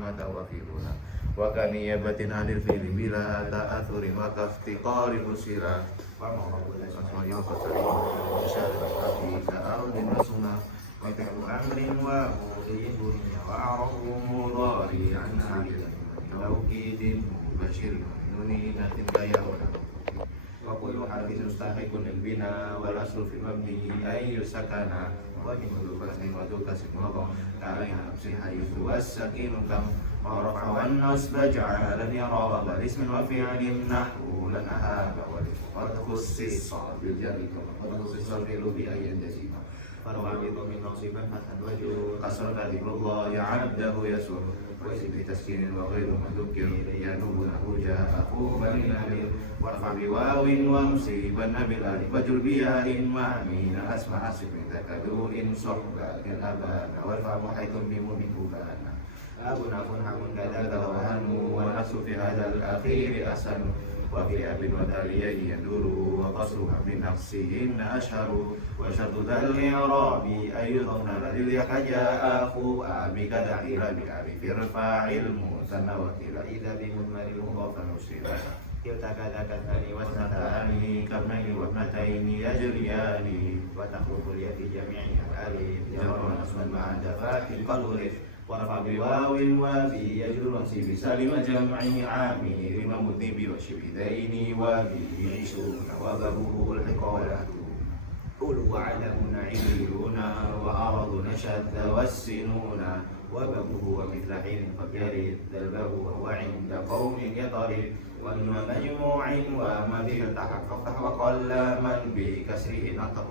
ما توفيقون وكنيابة عن الفعل بلا تأثر وكافتقار بصيرا وما رب الأسماء وفتره وشارع كأرض وسماء وفعل أمر ومضي بنيا وأعرف مضاري عن عبد توكيد مبشر نونينة كيونا وكل حرف مستحق للبناء والأصل في مبنيه أن يسكن ومن فتح وذو كسر وضم كعين نفس حيث والسكين كم ورفع والنصب جعلا يرى والاسم وفعل نحو لن أهاب قد خصص بالجر قد خصص الفعل بأي جزيمة فرفع بضم ناصبا فتحا وجود قصر ذكر الله عبده يسر واسم بتسكين وغير مذكر ينوب له جاءه بني الأمير وارفع بواو ومصيبا بالالف وجر بياء وامين اسمع اسم تكدو ان صحبا الابان وارفع حيث ميم بكبان اب نكون حكم كذا وهن والنفس في هذا الاخير اسن وفي اب وتاليه يدور وقصرها بنفسهن اشهر وشرط ذا الاعراب ان يضمن لليك جاء اخو ابي كدعير بابي في ارفاع المثنى وكلا اذا بمضمر مضاف نصيبا كلتا كذا كالثاني واثنتان كابنين وابنتين يجريان وتخلق الياء في جميعها الالف جر نصبا مع دفات كالالف ورفع بواو وبي يجر وانصب سالم جمعه عامر ومذنب وشبهين وبي عشرون وبابه الحقاية أولو وعلمون عليون وأرض شذ والسنون وبابه ومثل حين قد يرد الباب وهو عند قوم يضرب ومن مجموع وما به التحقق وقل من بكسره نطق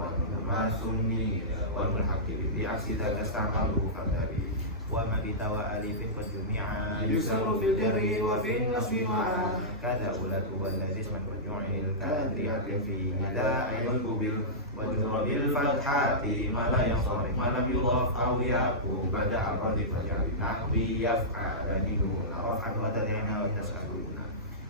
ما سمي والملحق بعكس ذاك استعمله فانتبه وما بتوى ألف قد جميعا يكسر في الجر وفي النصب معا كذا أولاد والذي اسما قد جعل كذرية فيه داعي قبل وجر بالفتحات ما لا ينصرف ما لم يضاف أو يأكل بدأ الرد فجعل نحوي يفعل دون رفعا وتدعنا وتسألون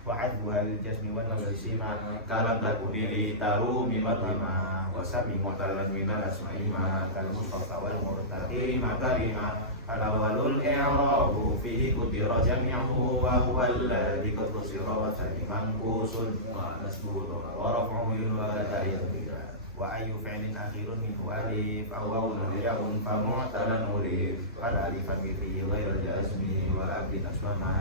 وحذفها للجسم والنصب سما كلم تكن لتروم مظلما وسمي معتلا من الأسماء ما كالمصطفى والمرتقي كلمة الأول الإعراب فيه قدر جميعه وهو الذي قد قصر وثاني منقوص ومسبوط ورفعه وتاء وأي فعل أخير منه ألف أو واو ياء فمعتلا ألف فلا ألفا مثله غير الجزم والأبد نسبا مع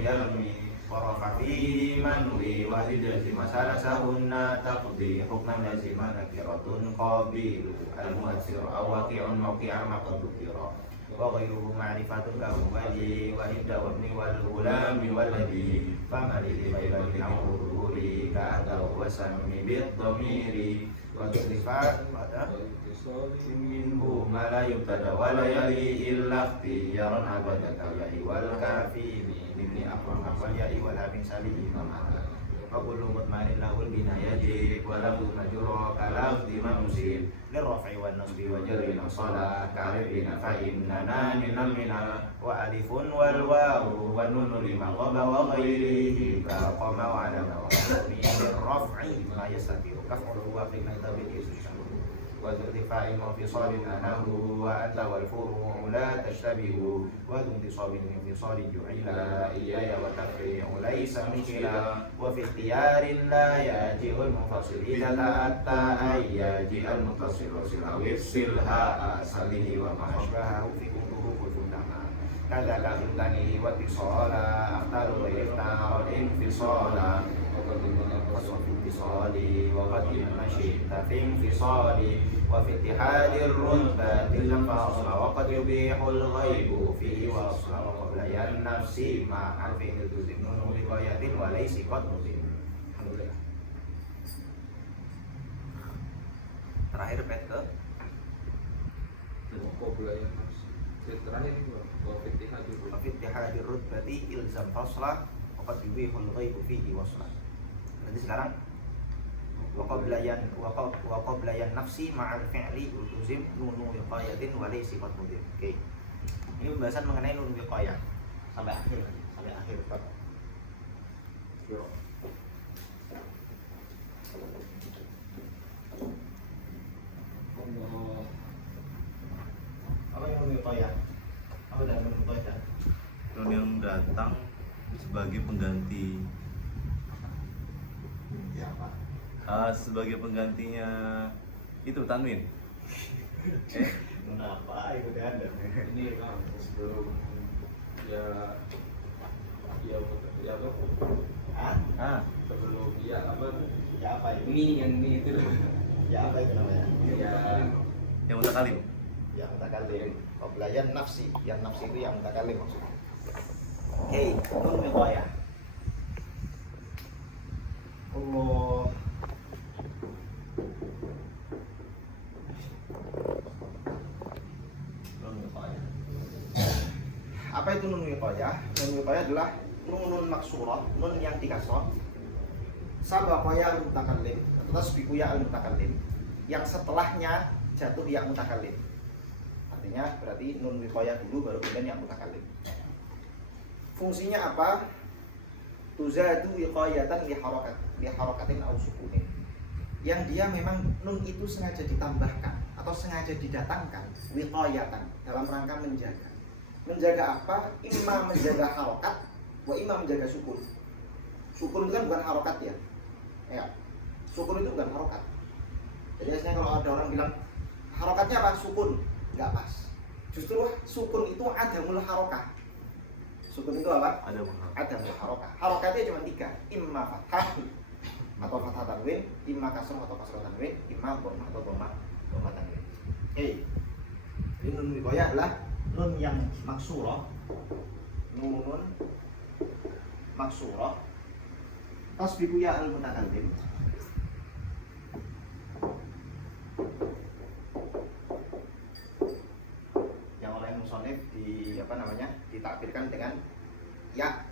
يرمي ورفع فيه منوي وللجزم ثلاثهن تقضي حكما لازما نكرة قابل المؤثر أو واقع موقع ما قد ذكر وغيره معرفة كهولي وإنت وابن والغلام والذي فما لغير أو ظهور كأتى وسمي بالضمير وتصرفات منه ما لا يبتدى ولا يلي إلا اختيارا أبدا كالياء والكافي من أقرم والياء والهاب سالي فمعنى وكل مضمر له البناء يجب وله مجرى كلفظ منصب للرفع والنصب وجر الصلاة كعرفنا فإننا من وألف والواو والنون لما قبل وغيره كقام وعلم ومن الرفع ما يستطيع كفعله وفي المكتب وذو ارتفاع وانفصال أنه وأنت والفروع لا تشتبه وذو انتصاب وانفصال جعل إياي وتفريع ليس مشكلا وفي اختيار لا يجيء المنفصل إذا تأتى أن يجيء المتصل وصل أو افصلها أصله وما أشبهه في حروف الفتنة كذا كإمتانه واتصالا أختار غير اختار الانفصالا وصف اتصال وقدم مشيت في انفصال وفي اتحاد الرتبة تلزم فاصل وقد يبيح الغيب فيه واصل وقبل النفس مع الفعل تلزم نون بغاية وليس قد نزل. Alhamdulillah. Terakhir pet ke terakhir itu Fitihadir rutbati ilzam faslah waqad yubihul ghaibu fihi waslah. Nanti sekarang waqablayan nafsi ma'al fi'li ultuzim nunu wiqayatin wa laysi qad mudir. Oke. Ini pembahasan mengenai nun wiqayah sampai akhir bab. Apa yang nun wiqayah? Apa dalam nun wiqayah? datang sebagai pengganti. Siapa? Sebagai penggantinya itu tanwin. Kenapa? Itu ada. Ini kan sebelum ya ya apa? Sebelum ya apa? Ya apa itu? Ini yang ini itu. Ya apa itu namanya? Ya Yang mutakalim. Yang mutakalim. Qablayan nafsi. Yang nafsi itu yang mutakalim maksudnya. Oke, nun wiqayah. Allah. Nun wiqayah. Apa itu nun wiqayah? Nun wiqayah adalah nunun maksurah, nun yang dikasrah. Sabaqa ya al-mutakallim, atau tasbiqu ya al-mutakallim. Yang setelahnya jatuh ya mutakallim. Artinya berarti nun wiqayah dulu baru kemudian yang mutakallim. Fungsinya apa? Tuzadu wiqayatan li harakatin aw sukunin. Yang dia memang nun itu sengaja ditambahkan atau sengaja didatangkan wiqayatan dalam rangka menjaga. Menjaga apa? Imma menjaga harokat, wa imma menjaga sukun. Sukun itu kan bukan harokat ya. Ya. Sukun itu bukan harokat. Jadi biasanya kalau ada orang bilang harokatnya apa? Sukun. Enggak pas. Justru sukun itu adamul harokah. Sukun itu apa? Adamul harokah. Harokatnya cuma 3. Imma fathah atau fathah tanwin, imma kasrah atau kasrah tanwin, imma dhammah atau dhammah tanwin. Jadi nun wiqayah adalah nun yang maksurah, nunun maksurah, tasbiqu ya al-mutakallim, yang oleh musonif ditakbirkan dengan ya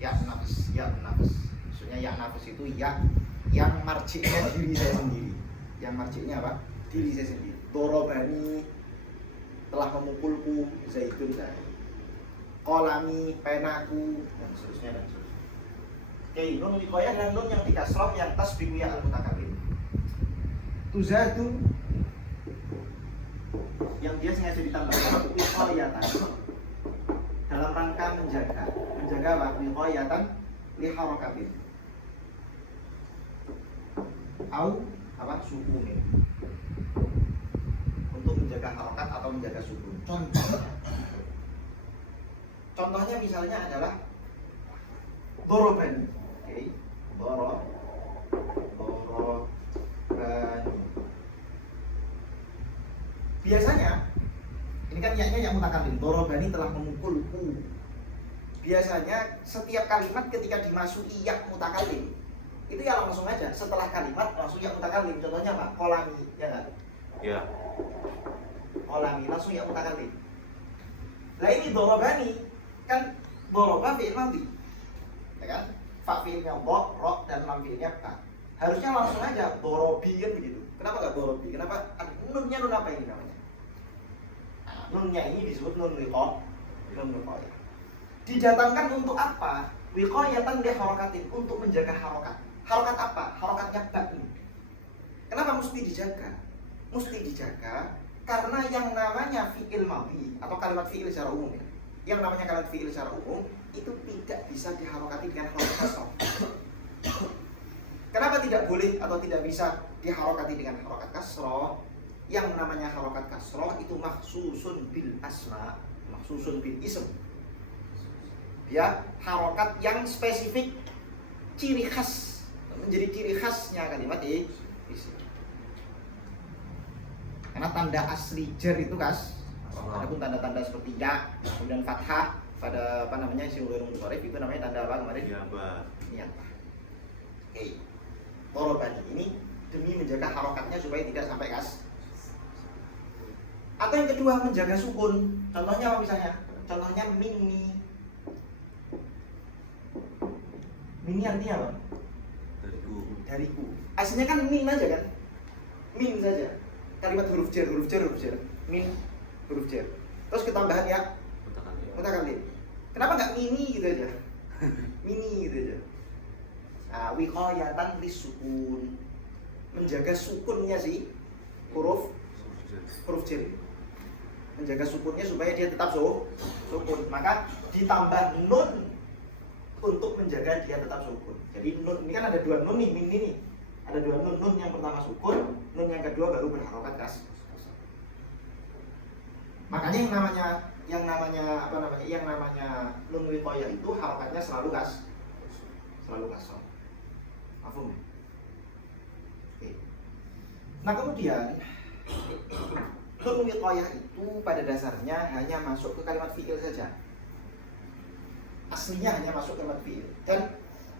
nafs. Maksudnya ya nafs itu ya yang marji'nya diri saya sendiri. Yang marji'nya apa? Diri saya sendiri. Dorobani telah memukulku, zaitun saya. Kolami, penaku, dan seterusnya. Oke, nun wiqayah dan nun yang dikasroh yang tasbiqu ya al-mutakallim. Tuzadu yang dia sengaja ditambahkan wiqayatan dalam rangka menjaga apa? Wiqayatan li harakatin au apa? Sukunin, untuk menjaga harokat atau menjaga sukun. Contohnya misalnya adalah dorobani. Oke, dorobani. Biasanya ini kan yaknya yang mutakallim. Dorobani telah memukulku. Biasanya setiap kalimat ketika dimasuki yak mutakallim itu ya langsung aja setelah kalimat langsung yak mutakallim. Contohnya apa? Kolami, ya kan? Ya. Kolami langsung yak mutakallim. Lah ini dorobani kan doroba fi'il madhi, ya kan? Fa fi'ilnya dha, ra dan lam fi'ilnya ka. Harusnya langsung aja dorobi kan begitu. Kenapa enggak dorobi? Kenapa nunnya nun apa ini namanya? Nah, nunnya ini disebut nun wiqayah. Didatangkan untuk apa? Wiqayatan li harakatin, untuk menjaga harokat. Harokat apa? Harokatnya bab ini. Kenapa mesti dijaga? Mesti dijaga karena yang namanya fi'il madhi atau kalimat fi'il secara umum ya. Yang namanya kalimat fi'il secara umum itu tidak bisa diharokati dengan harokat kasroh. Kenapa tidak boleh atau tidak bisa diharokati dengan harokat kasroh? Yang namanya harokat kasroh itu makhsusun bil asma, makhsusun bil ism. Ya, harokat yang spesifik, ciri khas, menjadi ciri khasnya kalimat isim. Karena tanda asli jar itu adapun tanda-tanda seperti ya, kemudian fathah pada apa namanya isim ghairul munsharif itu namanya tanda apa kemarin? Ya, Pak. Iya. Oke. Dorobani ini demi menjaga harokatnya supaya tidak sampai kas. Atau yang kedua menjaga sukun. Contohnya apa misalnya? Contohnya minni. Minni artinya apa? Dariku. Aslinya kan min aja kan? Min saja. Kalimat huruf jar. Min huruf jar. Terus ketambahan ya mutakallim. Kenapa nggak mini gitu aja? Mini gitu aja. Nah, wiqayatan lisukun, menjaga sukunnya sih huruf jar. menjaga sukunnya supaya dia tetap sukun. Maka ditambah nun untuk menjaga dia tetap sukun. Jadi nun ini kan ada dua nun nih, min ini. Ada dua nun, nun yang pertama sukun, nun yang kedua baru berharokat kasar. Makanya yang namanya nun wiqayah itu harokatnya selalu kasar. Mafhum? Oke. Nah kemudian nun wiqayah itu pada dasarnya hanya masuk ke kalimat fi'il saja. Aslinya hanya masuk ke kalimat fi'il. Dan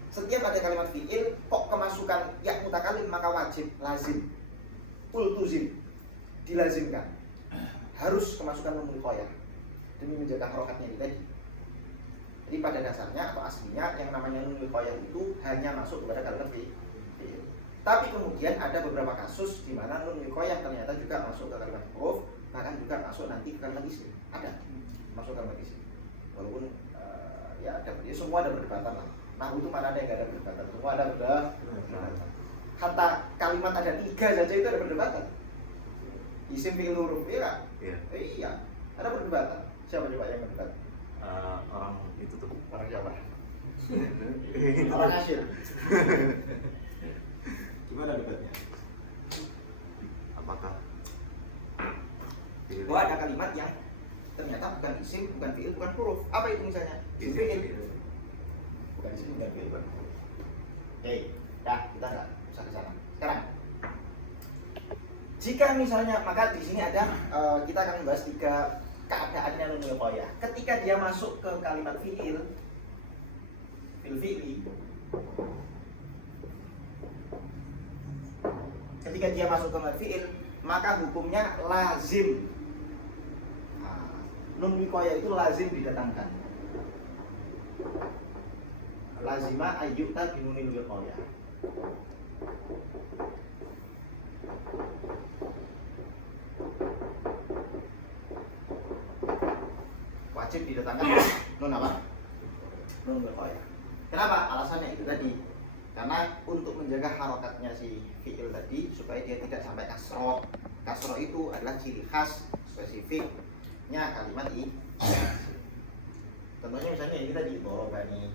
setiap ada kalimat fi'il kok kemasukan ya mutakalim maka wajib lazim ultuzim dilazimkan harus kemasukan nun wiqayah demi menjaga harokatnya ini tadi. Jadi pada dasarnya atau aslinya yang namanya nun wiqayah itu hanya masuk kepada kalimat fi'il. Tapi kemudian ada beberapa kasus di mana nun wiqayah ternyata juga masuk ke kalimat huruf, bahkan juga masuk nanti ke kalimat isim. Ada masuk ke kalimat isim. Walaupun ya ada, ya semua ada perdebatan lah. Nahu itu mana ada yang gak ada perdebatan, semua ada perdebatan. Kata kalimat ada 3 saja itu ada perdebatan. Isim fi'il huruf ya? Iya, ada perdebatan. Siapa coba yang berdebat? Orang itu tuh. Orang siapa? Orang Asyir. Gimana debatnya? Apakah Oh ada kalimat yang ternyata bukan isim, bukan fi'il, bukan huruf. Apa itu misalnya? Isim fi'il. Bukan isim, bukan fi'il, bukan huruf. Oke, dah kita nggak usah ke sana. Sekarang, jika misalnya, maka di sini ada kita akan membahas 3 keadaannya nun wiqayah. Ketika dia masuk ke kalimat fi'il, fi'li. Ketika dia masuk ke kalimat fi'il, maka hukumnya lazim. Nun wiqayah itu lazim didatangkan. Lazima ayyuta binunil wiqayah. Wajib didatangkan nun apa? Nun wiqayah. Kenapa? Alasannya itu tadi. Karena untuk menjaga harokatnya si fi'il tadi supaya dia tidak sampai kasroh. Kasroh itu adalah ciri khas spesifiknya kalimat ini. Contohnya misalnya ini tadi dorobani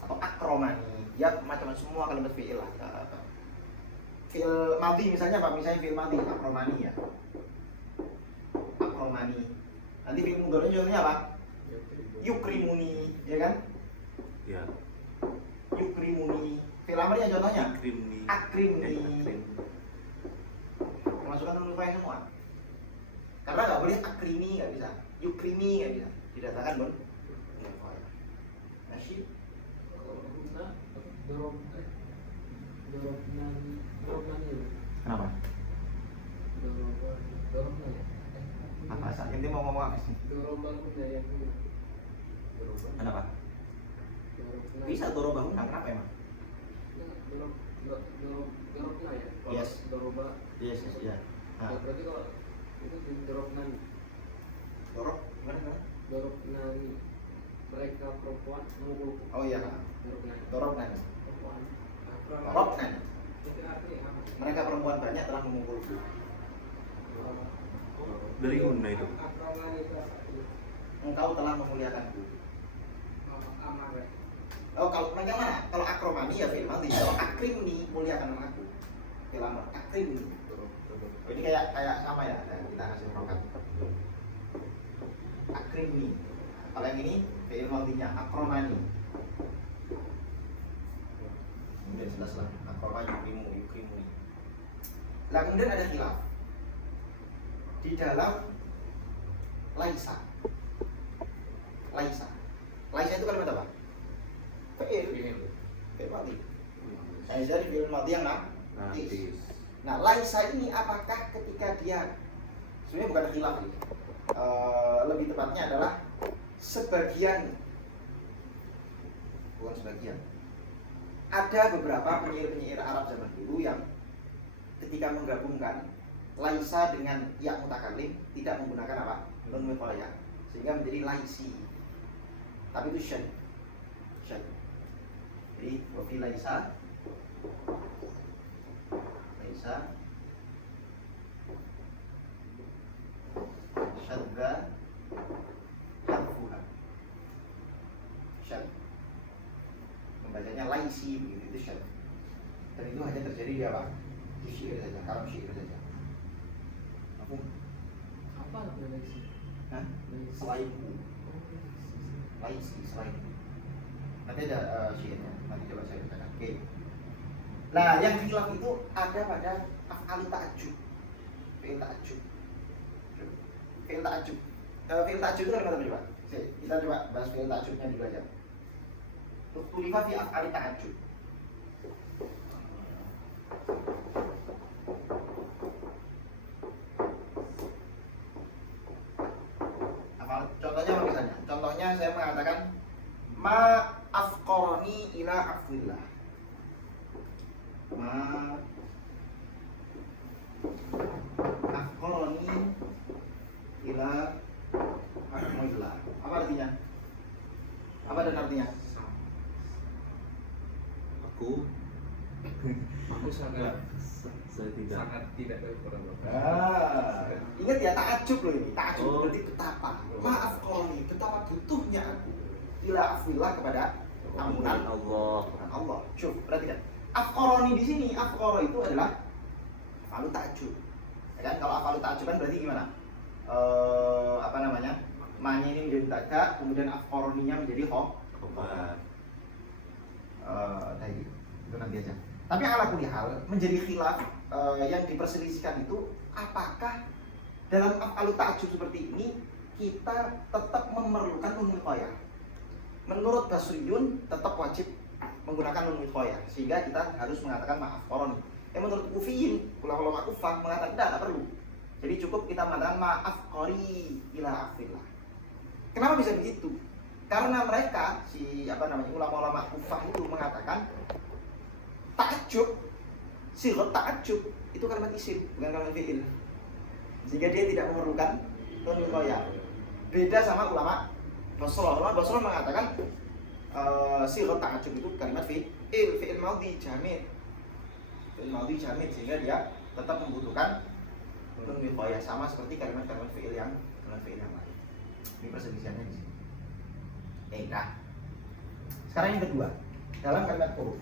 atau akromani, ya macam-macam semua kalimat fi'il lah. Fi'il madhi misalnya apa? Misalnya fi'il madhi akromani ya. Akromani. Nanti fi'il mudhari contohnya apa? Yukrimuni, ya kan? ya Yukrimuni. Fi'il amrnya contohnya Akrimni. akrimni. Masukkan nun wiqayah semua. Karena nggak boleh akrimi, nggak bisa. Yukrimi nggak bisa. Didatangkan nun wiqayah. Masih. Kenapa? Apa saat ini mau ngomong apa sih? Kenapa? Bisa dorobahu, kenapa emang? Yes. Yes, ya. Berarti kalau itu di dorobnan, Dorok, gimana? dorobnani mereka perempuan memukul. Oh iya, Dorobnani. doroknan. Perempuan. Doroknan. Itu artinya apa? Mereka perempuan banyak telah memukulku. Dari Unda itu. Akroman itu apa? Engkau telah memuliakanku. Amar. Oh, kalau yang mana? Kalau akromani ya fi'il madhi. Kalau akrimni, muliakan aku. Fi'il amr. Akrimni. Oh, ini kayak sama ya, kita kasih rokat. Akrimni. Kalau yang ini fi'il madhinya akromani. Kemudian jelas lah. Akromani yukrimuni. Lah kemudian ada khilaf di dalam laisa. Laisa itu kalimat apa? Fi'il madhi. Saya jadi fi'il madhi yang Nanti. Nah, laisa ini apakah ketika dia sebenarnya bukan khilaf ini. Lebih tepatnya adalah sebagian, bukan sebagian. Ada beberapa penyair-penyair Arab zaman dulu yang ketika menggabungkan laisa dengan ya mutakallim tidak menggunakan apa? Nun wiqayah, sehingga menjadi laisi. Tapi itu syad. Jadi wa fi laisa syadda harfuha. Syad. Membacanya laisi begitu, itu syad. Dan itu hanya terjadi di apa? Di syair saja, kalam syair saja. Apa lagi? Hah? Selain laisi, selain. Nanti ada syairnya, nanti coba saya katakan. Oke. Nah, yang khilaf itu ada pada af'al ta'ajjub. Fi'il ta'ajjub. Fi'il ta'ajjub. Fi'il ta'ajjub itu kalimat apa coba? Kita coba bahas fi'il ta'ajjubnya dulu aja. Tulifa fi af'al ta'ajjub. Contohnya apa misalnya? Contohnya saya mengatakan ma afqarani ila afwillah. Ma afqarani ila afwillah. Apa artinya? Apa dan artinya? Aku sangat saya tidak berperan. Ingat ya, ta'ajub loh ini. Ta'ajub berarti betapa. Maaf kalau ini, betapa butuhnya aku ila afwillah kepada ampunan Allah. Allah. Coba perhatikan. Afqarani di sini, afqara itu adalah afalu ta'ajub. Ya kan? Kalau afalu ta'ajub kan berarti gimana? Apa namanya? Ma-nya ini menjadi mubtada, kemudian afqaraninya menjadi khobar. Tadi itu nanti aja. Tapi ala kulli hal menjadi khilaf yang diperselisihkan itu apakah dalam af'alu ta'ajjub seperti ini kita tetap memerlukan nun wiqayah. Menurut Basriyun tetap wajib menggunakan nun wiqayah sehingga kita harus mengatakan maaf koroni. Menurut Kufiyin, ulama Kufah mengatakan tidak perlu. Jadi cukup kita mengatakan maaf qori ila afillah. Kenapa bisa begitu? Karena mereka ulama-ulama Kufah itu mengatakan ta'ajjub, sighah ta'ajjub itu kalimat isim, bukan kalimat fi'il. Sehingga dia tidak memerlukan nun wiqayah. Beda sama ulama Basrah. Ulama Basrah mengatakan sighah ta'ajjub itu kalimat fi'il madhi jamid. Fi'il madhi jamid sehingga dia tetap membutuhkan nun wiqayah sama seperti kalimat-kalimat fi'il yang lain. Ini perselisihannya di sini. Nah, sekarang yang kedua dalam kalimat huruf.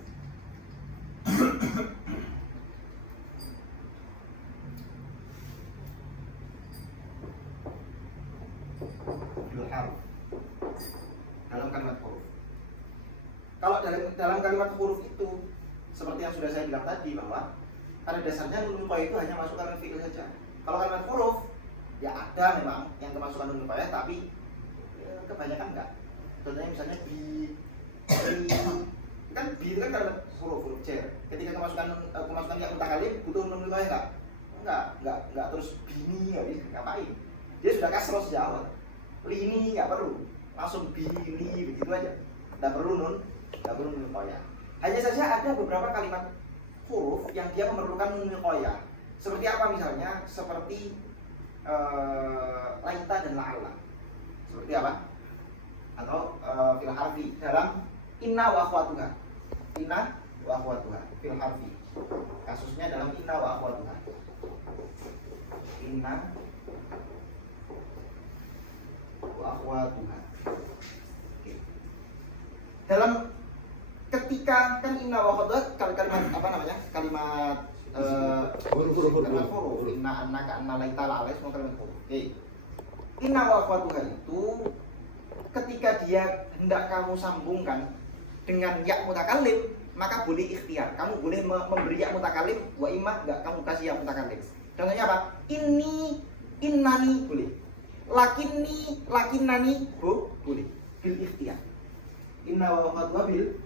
Dalam kalimat huruf. Kalau dalam kalimat huruf itu seperti yang sudah saya bilang tadi bahwa pada dasarnya nun wiqayah itu hanya masuk kalimat fi'il saja. Kalau kalimat huruf ya ada memang yang kemasukan nun wiqayah tapi kebanyakan enggak. Contohnya misalnya bi kan bi itu kan kalimat huruf cer. Ketika kemasukan yang mutakalim butuh nun wiqayah enggak terus bini enggak bisa ngapain. Dia sudah kasroh sejak awal. Lini enggak perlu. Langsung bini begitu aja. Enggak perlu nun wiqayah. Hanya saja ada beberapa kalimat huruf yang dia memerlukan nun wiqayah. Seperti apa misalnya? Seperti laita dan la'alla. Seperti apa? Atau fil harfi dalam inna wa akhwatuha. Inna wa akhwatuha fil harfi. Kasusnya dalam inna wa akhwatuha. Inna wa akhwatuha. Oke. Dalam ketika kan inna wa akhwatuha kalimat apa namanya? Kalimat huruf. Inna annaka anna laita la'ala semua kalimat huruf. Oke. Inna wa akhwatuha itu ketika dia hendak kamu sambungkan dengan ya mutakallim, maka boleh ikhtiar. Kamu boleh memberi ya mutakallim, wa imma enggak kamu kasih ya mutakallim. Contohnya apa? Ini, innani boleh. Lakinni, lakinnani boleh. Bil ikhtiar. Inna wa akhwatuha bil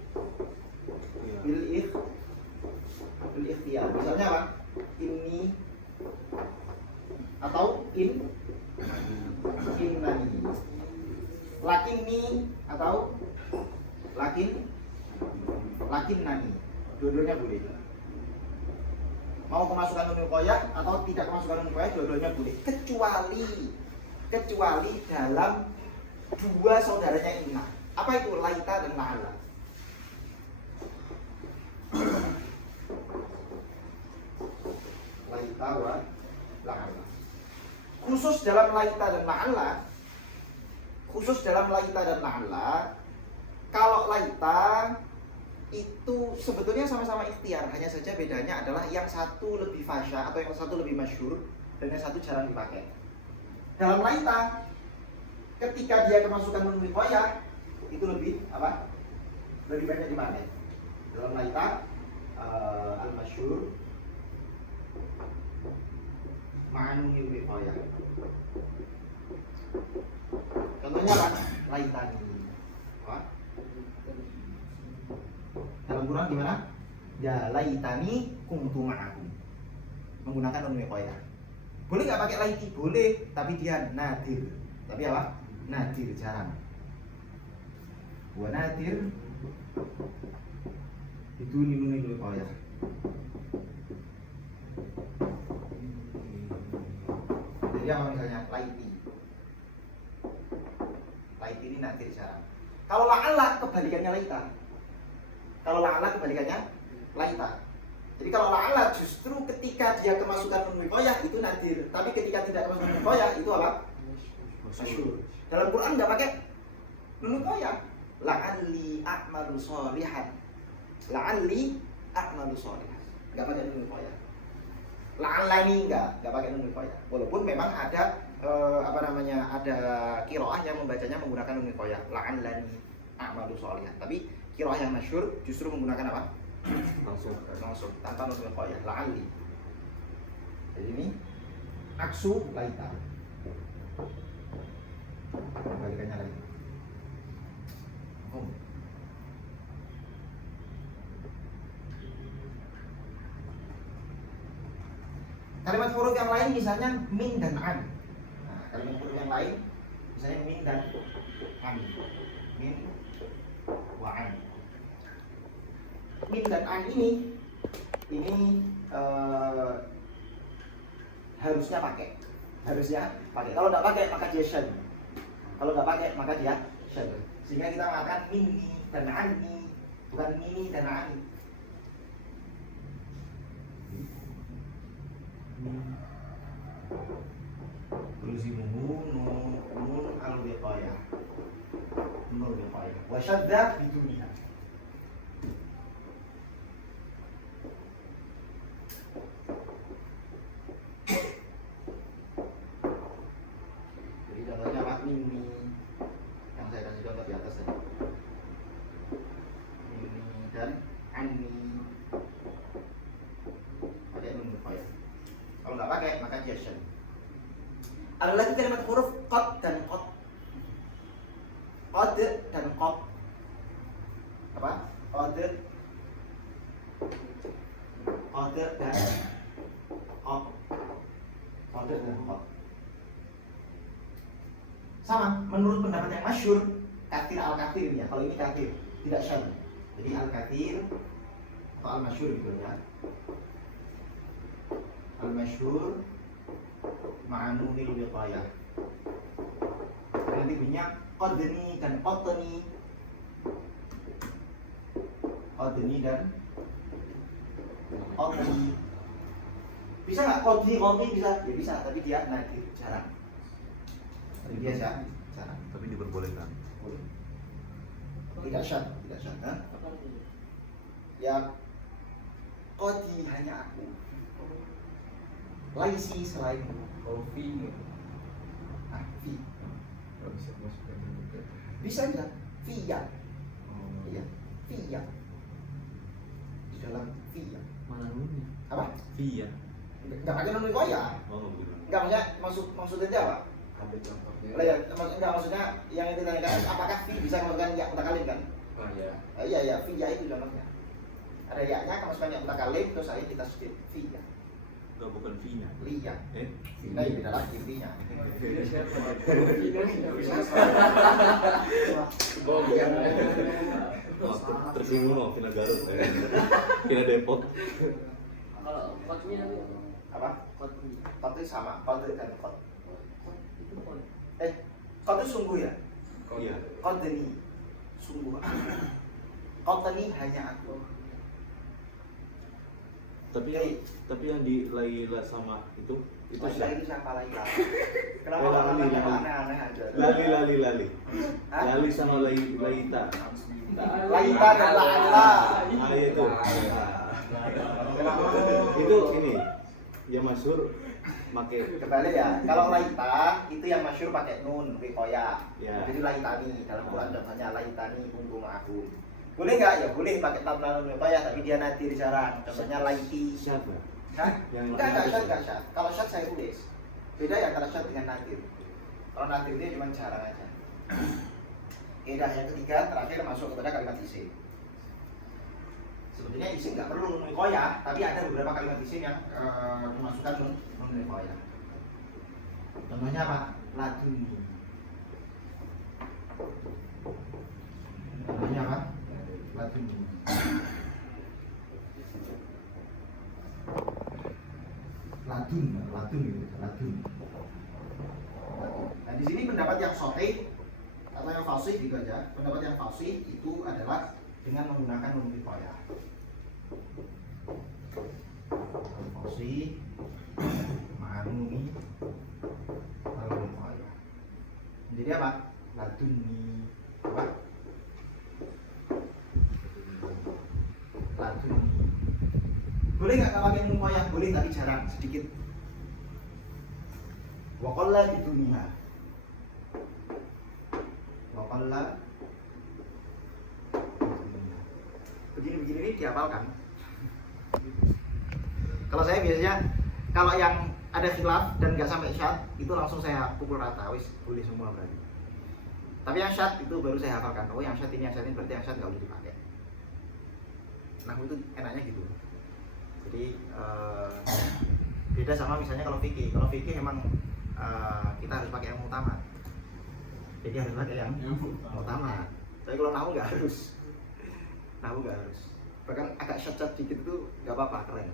ikhtiar. Misalnya apa? Ini atau innani. Lakinni atau lakinnani. Dua-duanya boleh. Mau kemasukan nun wiqayah atau tidak kemasukan nun wiqayah, dua-duanya boleh. Kecuali dalam dua saudaranya inna. Apa itu? Laita dan la'alla. Laita wa la'alla. khusus dalam laita dan la'alla, kalau laita itu sebetulnya sama-sama ikhtiar, hanya saja bedanya adalah yang satu lebih fasya atau yang satu lebih masyhur dan yang satu jarang dipakai. Dalam laita, ketika dia kemasukan nun wiqayah itu lebih apa? Lebih banyak dipakai. Dalam laita al-masyhur ma'anun wiqayah. Contohnya apa? Laitani. Apa? Dalam Quran gimana? Ya laitani kuntu ma'akum. Menggunakan nun wiqayah. Boleh nggak pakai laiti? Boleh, tapi dia nadir. Tapi apa? Nadir, jarang. Wa nadir itu nun wiqayah. Jadi apa misalnya laiti? Laiti ini nadir, jarang. Kalau la'alla kebalikannya laita. Jadi kalau la'alla justru ketika dia kemasukan nun wiqayah itu nadir, tapi ketika tidak kemasukan nun wiqayah itu apa? Masyhur. Dalam Quran nggak pakai nun wiqayah. La'alli a'malu sholihan. Nggak pakai nun wiqayah. La'allani nggak pakai nun wiqayah. Walaupun memang ada ada qiraah yang membacanya menggunakan nun wiqayah. La'allani a'malu sholihan. Tapi qiraah yang masyhur justru menggunakan apa? Langsung tanpa nun wiqayah. La'alli. Jadi ini aksu laita. Kebalikannya lagi. Kalimat huruf yang lain misalnya min dan an. Nah, kalimat huruf yang lain misalnya min dan an. Min wa an. Min dan an ini harusnya pakai. Kalau nggak pakai maka dia syad. Kalau nggak pakai maka dia syad. Sehingga kita mengatakan minni dan anni, bukan mini dan ani. Luzimuhu nun al-wiqayah. Nun al-wiqayah. Wa syadda biduniha. Jadi contohnya apa? Mini yang saya kasih contoh di atas tadi. Mini dan anni. Pakai nun al-wiqayah. Kalau nggak pakai maka jasad. Ada lagi kalimat huruf qad dan qad. Qad dan qad. Apa? Qad dan qad. Qad dan qad. Sama, menurut pendapat yang masyhur, kathir al-kathirnya. Kalau ini kathir, tidak syad. Jadi al-kathir atau al-masyhur gitu ya. Al-masyhur ma'anunil wiqayah. Nanti bunyinya qadni dan qatni. Qadni dan qatni. Bisa nggak qadni bisa? Ya bisa, tapi dia nadir, jarang. Jadi biasa, jarang. Tapi diperbolehkan. Tidak syad. Ya qadni hanya aku. Laisi selain Kalau fee gitu. fi. Nggak bisa masukkan juga. Bisa fiya. Iya, fiya. Di dalam fiya. Mana nunnya? Apa? Iya. Enggak pakai nun wiqayah. Oh, gitu. Enggak, maksudnya dia apa? Ada contohnya. Maksudnya yang itu ditanyakan apakah fi bisa kemasukan ya mutakalim kan? Oh ya. Iya, fiya itu contohnya. Ada ya-nya kemasukan ya mutakalim terus saya kita sedikit fiya. Enggak, bukan V-nya. Liya. Nah, Nah, beda lagi finya. Tidak siapa? Tidak bisa. Tersinggung loh, Vina Garut. Vina Depok. Kalau kotnya Apa? kot Kot itu sama, kot dan kot. itu kot. Kot itu sungguh ya? Iya. Kot ini sungguh. Kot ini hanya aku. Tapi yang di Laila sama itu Itu Laila syad. itu siapa Laila? Kenapa Oh, namanya lali. aneh-aneh aja? Lali. Hah? Lali sama laita. Laita dan Laila. Ah itu. Kenapa? Itu ini yang masyhur pakai Kembali ya, kalau laita itu yang masyhur pakai nun, wikoya. Ya. Jadi laitani, dalam Quran contohnya laitani kuntum aku. Boleh nggak? Ya boleh pakai tamna nun wikoya, tapi dia nadir jarang. Contohnya laiti. siapa? Hah? Yang Enggak atas. syad. Kalau syad saya tulis. Beda ya kalau syad dengan nadir. Kalau nadir dia cuma jarang aja. Dah yang ketiga terakhir masuk kepada kalimat isim. Sebetulnya isim nggak perlu nun wikoya, tapi ada beberapa kalimat isim yang dimasukkan nun wikoya. Contohnya apa? Laduni. Contohnya apa? Laduni. Ladun gitu, ladun. Nah di sini pendapat yang sahih atau yang fasih gitu aja. Pendapat yang fasih itu adalah dengan menggunakan nun wikoya. Fasih ma'anuni al-wikoya. Jadi apa? Laduni. Apa? Laduni. Boleh nggak kalau pakai nun wikoya? Boleh tapi jarang, sedikit. Waqalla biduniha. Waqalla biduniha. Begini-begini ini dihafalkan. Kalau saya biasanya kalau yang ada khilaf dan nggak sampai syad itu langsung saya pukul rata, wis boleh semua berarti. Tapi yang syad itu baru saya hafalkan. Oh yang syad ini berarti yang syad nggak boleh dipakai. Nah itu enaknya gitu. Jadi beda sama misalnya kalau fikih. Kalau fikih emang kita harus pakai yang utama. Jadi harus pakai yang utama. Tapi kalau nahu nggak harus. Nahu nggak harus. Bahkan agak syad-syad dikit itu nggak apa-apa, keren.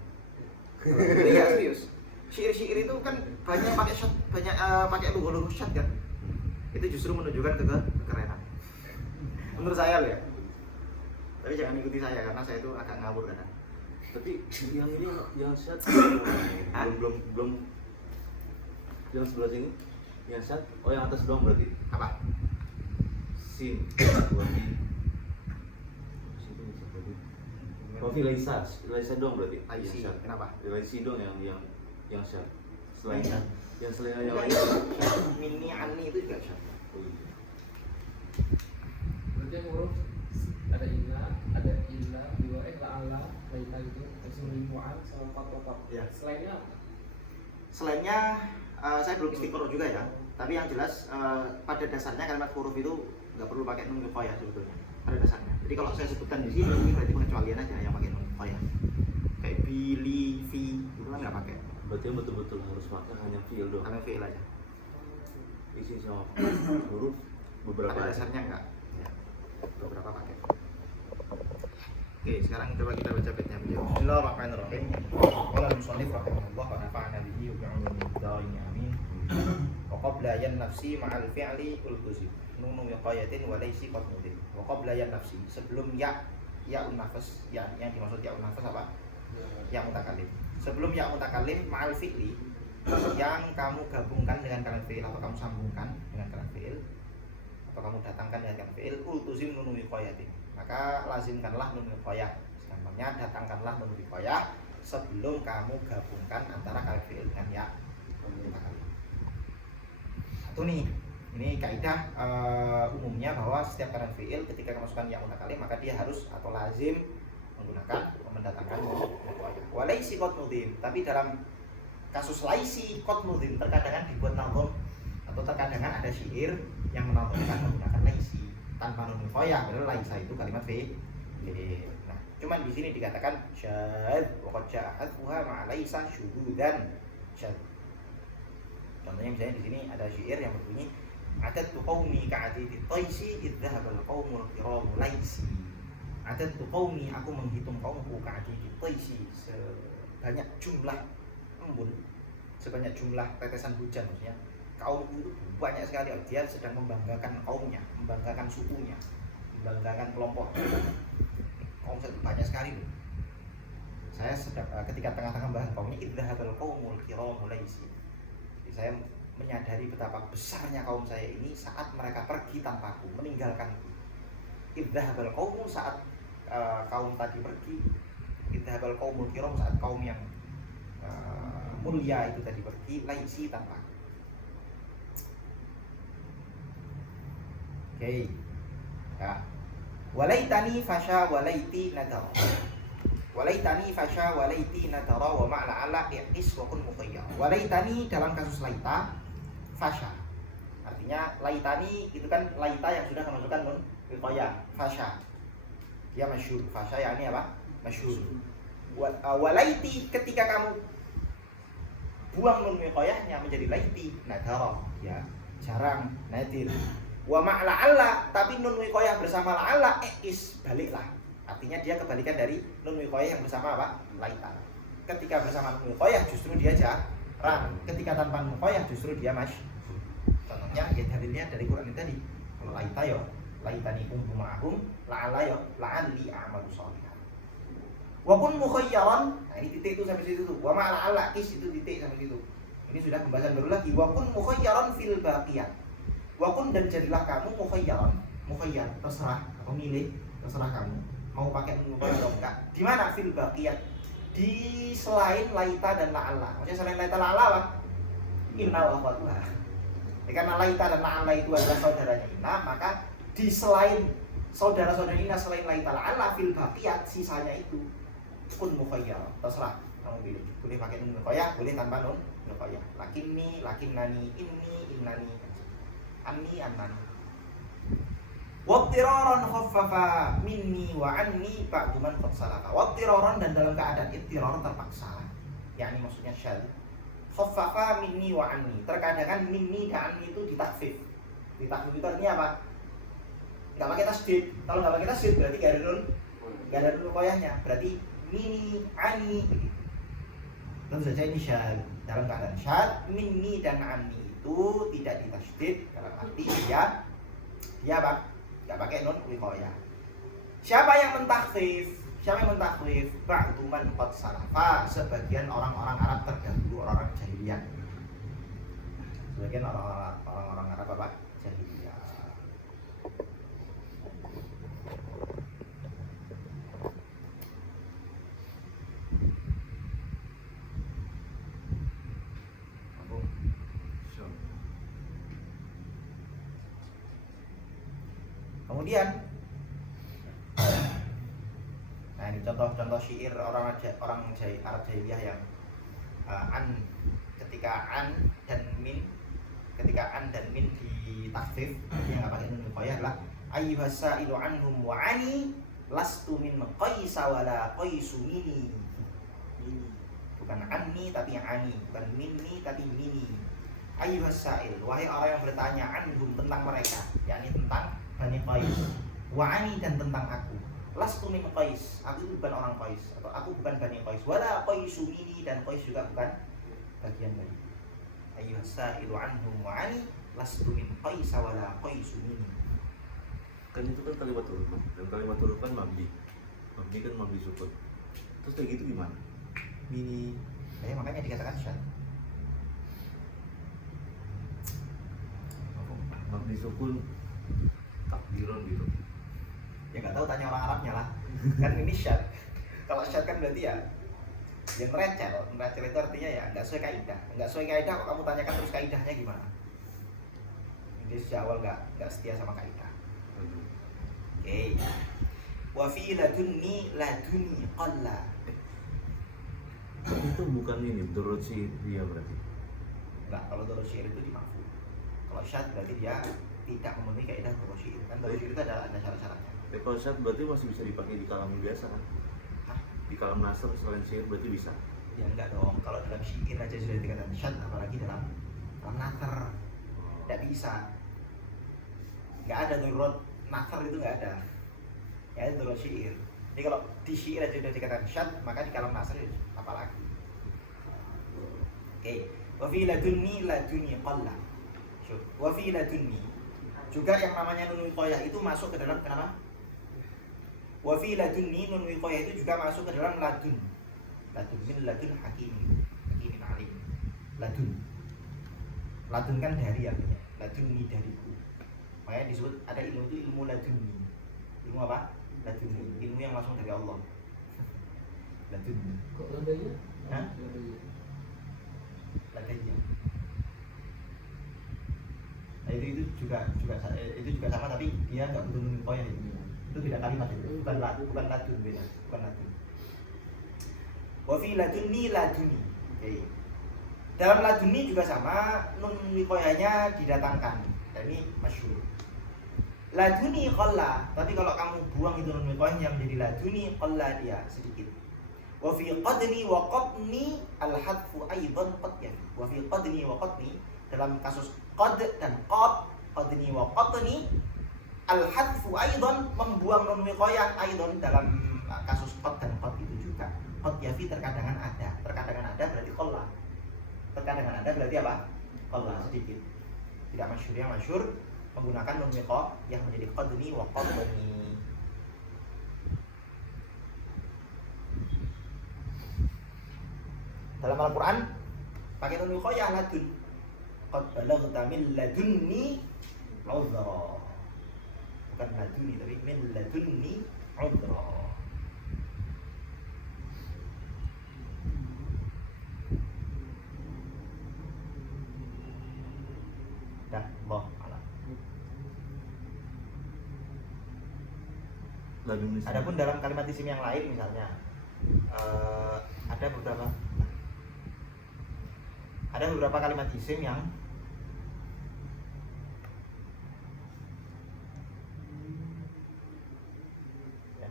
Iya serius. Syair-syair itu kan banyak pakai syad, banyak pakai lugu-lugu syad kan. Itu justru menunjukkan kekerenan. Menurut saya loh ya. Tapi jangan ikuti saya karena saya itu agak ngawur kadang. Tapi yang ini yang syad belum yang sebelah sini yang syad. Oh yang atas doang berarti. Apa? Sin. Kopi Laisa doang berarti. Laisi. Yang syad. Kenapa? Laisi doang yang syad. Selain Yang yang selain yang Enggak, lain. Mini ani itu juga syad. Oh, iya. Berarti yang huruf ada illa, dua la'ala, laita gitu, terus mu'an sama kot. Ya. Selainnya apa? Selainnya saya belum istiqoroh juga ya. Tapi yang jelas pada dasarnya kalimat huruf itu nggak perlu pakai nun wikoya sebetulnya. Pada dasarnya. Jadi kalau saya sebutkan di sini ini berarti pengecualian aja yang pakai nun wikoya. Kayak bili, fi itu kan nggak pakai. Berarti yang betul-betul harus pakai hanya fiil doang. Kalian fiil aja. Isi sama huruf beberapa Pada aja. dasarnya enggak. Ya. Beberapa pakai. Oke, sekarang coba kita baca baitnya beliau. Bismillahirrahmanirrahim. Qala al-musannif rahimahullah wa nafa'ana bihi wa bi'ulumi ad-darin amin. Wa qabla yan nafsi ma'al fi'li ultuzim. Nunu wiqayatin wa laysi qatmudin. Wa qabla yan nafsi, sebelum ya'un nafas, yang dimaksud ya'un nafas apa? Ya mutakallim. Sebelum ya mutakallim ma'al fi'li yang kamu gabungkan dengan kalimat fi'il atau kamu sambungkan dengan kalimat fi'il atau kamu datangkan dengan kalimat fi'il ultuzim nunu wiqayatin, maka lazimkanlah nun wiqayah. Gampangnya datangkanlah nun wiqayah sebelum kamu gabungkan antara kalimat fi'il dengan ya mutakallim. Satu nih, ini kaidah umumnya bahwa setiap kalimat fi'il ketika kemasukan ya mutakallim maka dia harus atau lazim menggunakan mendatangkan wiqayah. Walaisi qatmudin, tapi dalam kasus laisi qatmudin terkadang dibuat nazam atau terkadang ada syair yang menazamkan menggunakan laisi tanpa nun wiqayah, padahal laisa itu kalimat fi'il. Nah, cuman di sini dikatakan syadz wa qad ja'a hadfuha ma'a laisa syududan syadz. Contohnya misalnya di sini ada syair yang berbunyi adattu qaumi ka'adidi taisi idh dhahabal qaumul kiramu laisi. Adattu qaumi, aku menghitung kaumku ka'adidi taisi, sebanyak jumlah embun, sebanyak jumlah tetesan hujan. Maksudnya kaumku itu banyak sekali. Dia sedang membanggakan kaumnya, membanggakan sukunya, membanggakan kelompok. Kaum saya banyak sekali loh. Saya sedang ketika tengah-tengah membahas kaumnya idh dhahabal qaumul kiramu laisi. Saya menyadari betapa besarnya kaum saya ini saat mereka pergi tanpaku, meninggalkanku. Idzahabal qaumu, saat kaum tadi pergi. Idzahabal qaumul kiram, saat kaum yang mulia itu tadi pergi, laisi tanpaku. Oke. Ya. Walaitani fasha walaiti nadara. Walaitani fasha walaiti nadara wa ma'la ala i'tis wa kun mukhayyar. Walaitani dalam kasus laita fasha. Artinya laitani itu kan laita yang sudah memasukkan nun wiqayah. Fasha. Dia masyhur. Fasha yakni apa? Masyhur. Walaiti, ketika kamu buang nun wiqayahnya menjadi laiti nadara, ya jarang, nadir. Wa ma'la alla, tapi nun wiqayah bersama la'alla baliklah. Artinya dia kebalikan dari nun wiqayah yang bersama apa? Laita. Ketika bersama nun wiqayah justru dia jarang. Ketika tanpa nun wiqayah justru dia contohnya ya dalilnya dari Quran tadi. Kalau laita ya laitani kuntu ma'ahum la'alla ya la'alli a'malu shalihan. Wa kun mukhayyaran. Nah, ini titik itu sampai situ tuh. Wa ma'la alla itu titik sampai situ. Ini sudah pembahasan baru lagi. Wa kun mukhayyaran fil baqiyat. Wa kun, dan jadilah kamu mukhayyaran, mukhayyar, terserah atau milih, terserah kamu mau pakai mukhayyar atau enggak. Di mana fil baqiyat? Di selain laita dan la'alla. Maksudnya selain laita la'alla apa? Inna wa akhwatuha. Karena laita dan la'alla itu adalah saudaranya inna, maka di selain saudara-saudara inna selain laita la'alla fil baqiyat, sisanya itu kun mukhayyar, terserah kamu pilih. Boleh pakai nun mukhayyar, boleh tanpa nun mukhayyar. Lakinni, lakinnani, inni, innani. Anni annani. Wattiraran khaffafa minni wa anni ba'du man qad salafa. Wattiraran, dan dalam keadaan ittirar terpaksa, yakni maksudnya syadz. Khaffafa minni wa anni. Terkadang minni dan anni itu ditakfif. Ditakfif itu artinya apa? Enggak pakai tasdid. Kalau enggak pakai tasdid berarti enggak ada nun. Enggak ada nun qoyahnya. Berarti minni, anni begitu. Tentu saja ini syadz. Dalam keadaan syadz, minni dan anni itu tidak ditasydid, dalam arti dia apa? Enggak pakai nun wiqayah. Siapa yang mentakhfif? Siapa yang mentakhfif? Ba'du man qad salafa, sebagian orang-orang Arab terdahulu, orang-orang jahiliyah. Sebagian orang-orang Arab apa? Jahiliyah. Kemudian, nah ini contoh-contoh syair orang Arab jahiliyah yang ketika an dan min ditakfif, yang nggak pakai nun wiqayah adalah ayyuhas sa'ilu anhum wa ani lastu min qaisa wala qaisu mini. Bukan anni tapi ani, bukan minni tapi mini. Ayyuhas sa'il, wahai orang yang bertanya, anhum, tentang mereka, yakni tentang Bani Qais, wa ani, dan tentang aku. Lastu min Qais, aku itu bukan orang Qais, atau aku bukan Bani Qais. Wala Qaisu mini, dan Qais juga bukan bagian dari. Ayyuhas sa'ilu anhum wa ani lastu min Qais wala Qaisu mini. Kan itu kan kalimat huruf, dan kalimat huruf kan mabni kan mabni sukun. Terus kayak gitu gimana? Mini, makanya dikatakan syad. Mabni sukun takdiran gitu. Ya nggak tahu, tanya orang Arabnya lah. Kan ini syad. Kalau syad kan berarti ya yang merecel itu artinya ya nggak sesuai kaidah. Kok kamu tanyakan terus kaidahnya gimana? Jadi sejak awal nggak setia sama kaidah. Oke. Wa fi ladunni qalla. Itu bukan ini menurut si dia berarti. Enggak, kalau dorot syair itu dimaful. Kalau syad berarti dia tidak memenuhi kaidah dorot syair. Kan dorot syair itu ada syarat-syaratnya. Ya kalau syad berarti masih bisa dipakai di kalam biasa kan? Di kalam nasr selain syair berarti bisa. Ya enggak dong, kalau dalam syair aja sudah dikatakan syad, apalagi dalam nasr. Tidak bisa. Enggak ada dorot nasr, itu enggak ada. Ya itu dorot syair. Jadi kalau di syair aja sudah dikatakan syad, maka di kalam nasr apalagi. Oke. Wa fi ladunni qalla. Wa fi ladunni juga yang namanya nun wiqayah itu masuk ke dalam kenapa? Wa fi ladunni, nun wiqayah itu juga masuk ke dalam ladun min ladun hakimin alim. Ladun Ladun kan dari artinya. Laduni dariku. Makanya disebut ada ilmu itu ilmu laduni. Ilmu apa? Laduni. Ilmu yang langsung dari Allah. Laduni. Kok ladanya? Hah? Ladanya. Ladanya. Nah, itu juga sama tapi dia nggak butuh nun koyah itu. Itu beda kalimat itu. Bukan ladun beda. Bukan ladun. Wa fi ladunni laduni. Oke. Dalam laduni juga sama, nun wikoyahnya didatangkan. Dan ini masyhur. Laduni qalla, tapi kalau kamu buang itu nun wikoyahnya menjadi laduni qalla dia sedikit. Wa fi qadni wa qatni al-hadfu aidan qad yafi. Wa fi qadni wa qatni dalam kasus qad dan qad, qadni wa qatni al-hadfu aidan membuang nun wikoyah aidan dalam kasus qad dan qad itu juga. Qad yafi terkadang ada berarti qalla. Terkadang ada berarti apa? Qalla sedikit. Tidak masyhur, yang masyhur menggunakan nun wiqah yang menjadi qadni wa qadni. Dalam Al-Qur'an pakai nun wiqah ya ladun. Qad balaghta min ladunni udhra. Bukan laduni tapi min ladunni udhra. Dah, Allah alam. Ladun Adapun dalam kalimat isim yang lain misalnya ada beberapa kalimat isim yang ya.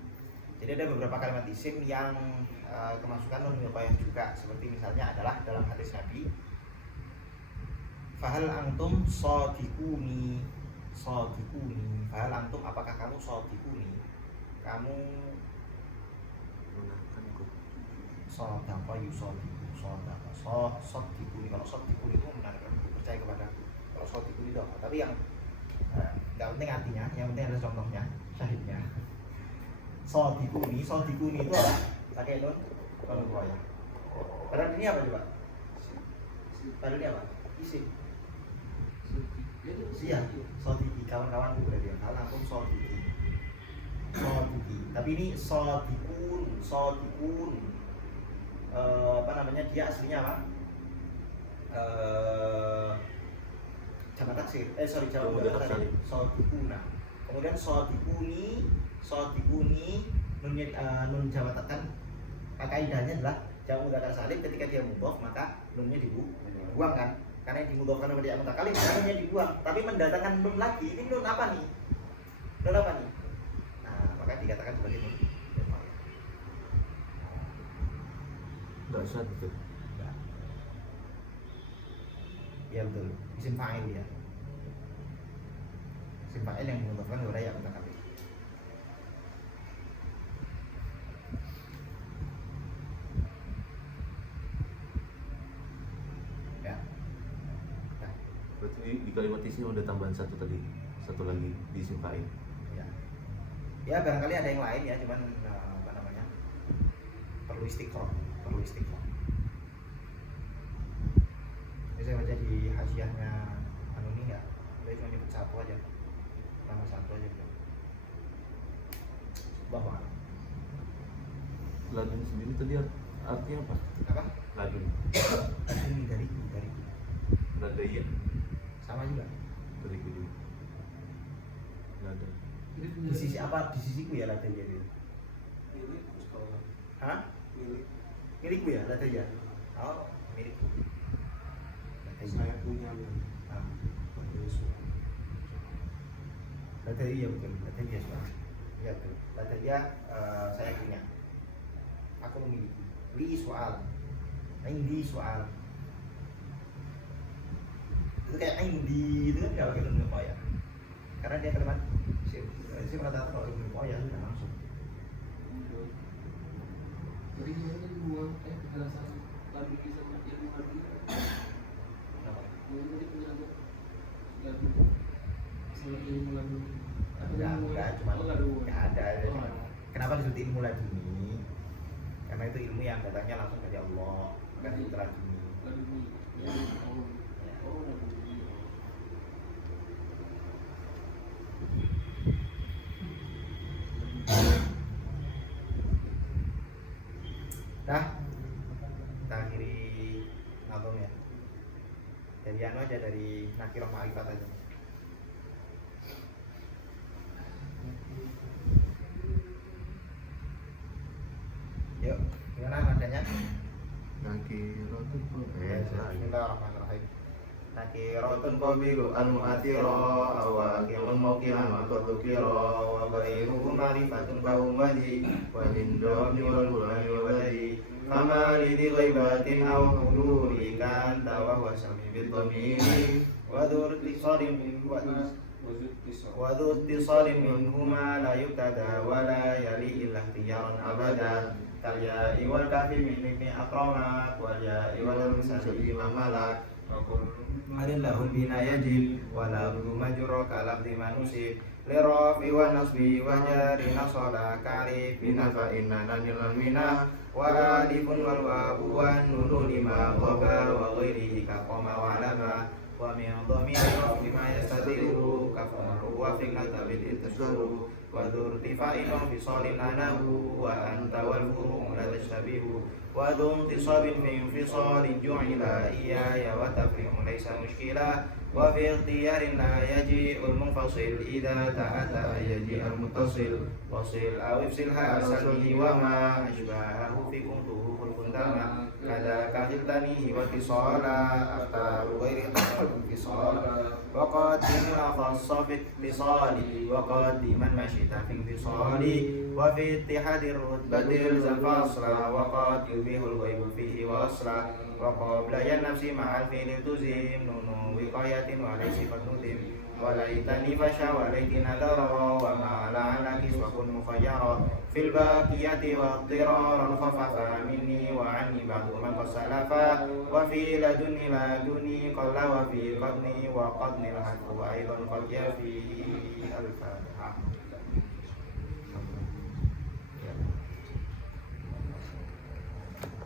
Jadi ada beberapa kalimat isim yang kemasukan nun wiqayah juga, seperti misalnya adalah dalam hadis Nabi, fahal antum shadiquni, fahal antum apakah kamu shadiquni, kamu menangkanku. shadaqa yusadiqu, shadiquni, kalau shadiquni itu membenarkan, percaya kepada, kalau shadiquni itu tapi yang nggak penting artinya, yang penting ada contohnya, syahidnya. Shadiquni itu apa? Pakai nun wiqayah. Padahal ini apa coba? Padahal ini apa? Isim. Iya, sodiki, kawan-kawanku berarti ya. Kalau aku sodiki, tapi ini sodikun. Apa namanya? Dia aslinya apa? Jamak taksir. Jamak mudzakkar salim. Sodikuna. Kemudian sodikuni, nun jamak taksir. Kaidahnya adalah jamak mudzakkar salim. Ketika dia mudhof maka nunnya dibuang kan? Karena yang dimudhofkan sama dia mutakalim, namanya dibuang. Tapi mendatangkan nun lagi, ini nun apa nih? Nun apa nih? Nah, maka dikatakan sebagai nun. Enggak usah itu. Ya. Ya betul, isim fa'il ya. Isim fa'il yang dimudhofkan kepada ya mutakalim. Berarti di kalimat isinya udah tambahan satu tadi, satu lagi di isim fa'il. Ya barangkali ada yang lain ya, cuman apa namanya, perlu istiqroh. Ini saya baca di hasiahnya ini ya, saya cuma nyebut satu aja, nama satu aja. Bahwa Ladun sendiri tadi artinya apa? apa? Ladun. Ini dari Ladaya. sama juga. Dari kudu. Lada. Di sisi apa? Di sisiku ya lada dia. Hah? Milikku ya lada ya. Oh, milikku. Saya punya Lada iya betul. Lada iya soal. Iya betul. Lada iya saya punya. Aku memiliki. Li soal. Ini soal. Itu kayak indi itu kan nggak pakai nun wiqayah karena dia kalimat sih rata-rata kalau nun wiqayah sudah langsung. Jadi gimana dibuang penjelasan lalu bisa ilmu lagi. Kenapa? Mungkin tadi punya lagu sama ilmu lagu. Enggak, cuma nggak ada. Cuma kenapa disebut ilmu laduni? Karena itu ilmu yang datangnya langsung dari Allah, bukan itu laduni. Lagu ini. Ya. Oh, lagu ini. Nah, kita akhiri nazom ya. Dari anu aja, dari nakirah ma'rifat aja. Yuk, gimana nadanya? Nakiratun Bismillahirrahmanirrahim. Nakiratun qabilu al-mu'atira awaqi'un mawqi'an wa tadhkira wa ghayruhu ma'rifatun fahum wadi wa lindami wal hulani wa wadi kama lidhi ghaibatin aw huduri kanta wa huwa sami bil dhamiri wa dhur tisarin min wa dhur tisarin minhuma la yubtada wa la yali illa ikhtiyaran abada kalya'i wal kafi min ibni akramat wal ya'i wal musali mamalak Adillahu bina yajib Walahu majurro kalabdi manusib Lirofi wa nasbi wa jari nasola Karif bina fa inna nanil almina Wa alifun wal wabu wa nunu lima Qoba wa ghairihi kaqoma wa alama Wa min dhamiri rofi ma yastadiru Kafaru wa fikna tabid itasdaru Wa dhurtifa'in wa fisalin anahu Wa anta wal furu'u la tajtabihu wa dhum tisabin fi infisalin ju'ila iyaya wa tafri'un laysa mushkila wa fi ikhtiyarin la yaji'ul munfasil idha ta'ata yaji' al-muttasil wasil aw ifsilha asalihi wa ma ashbahahu fi kuntuhu kuntama kada kahiltanihi wa tisala aftaru ghairi tisala wa qadimul khassa fi ittisali wa qadiman mashita fi infisali wa fi ittihadir rutbatil zanfasla wa qadim bihul ghaibu fihi wa asla wa qabla ya nafsi ma'al fi'li tuzim nunu wiqayatin wa laysi fatnutim wa laitani fasha wa laitina dara wa ma'ala ala kiswakun mukhayyara fil baqiyati wa tiraran khafafa minni wa anni ba'du man qasalafa wa fi laduni laduni qalla wa fi qadni wa qadni al-haqqu wa aidan qad yafi al-fatihah.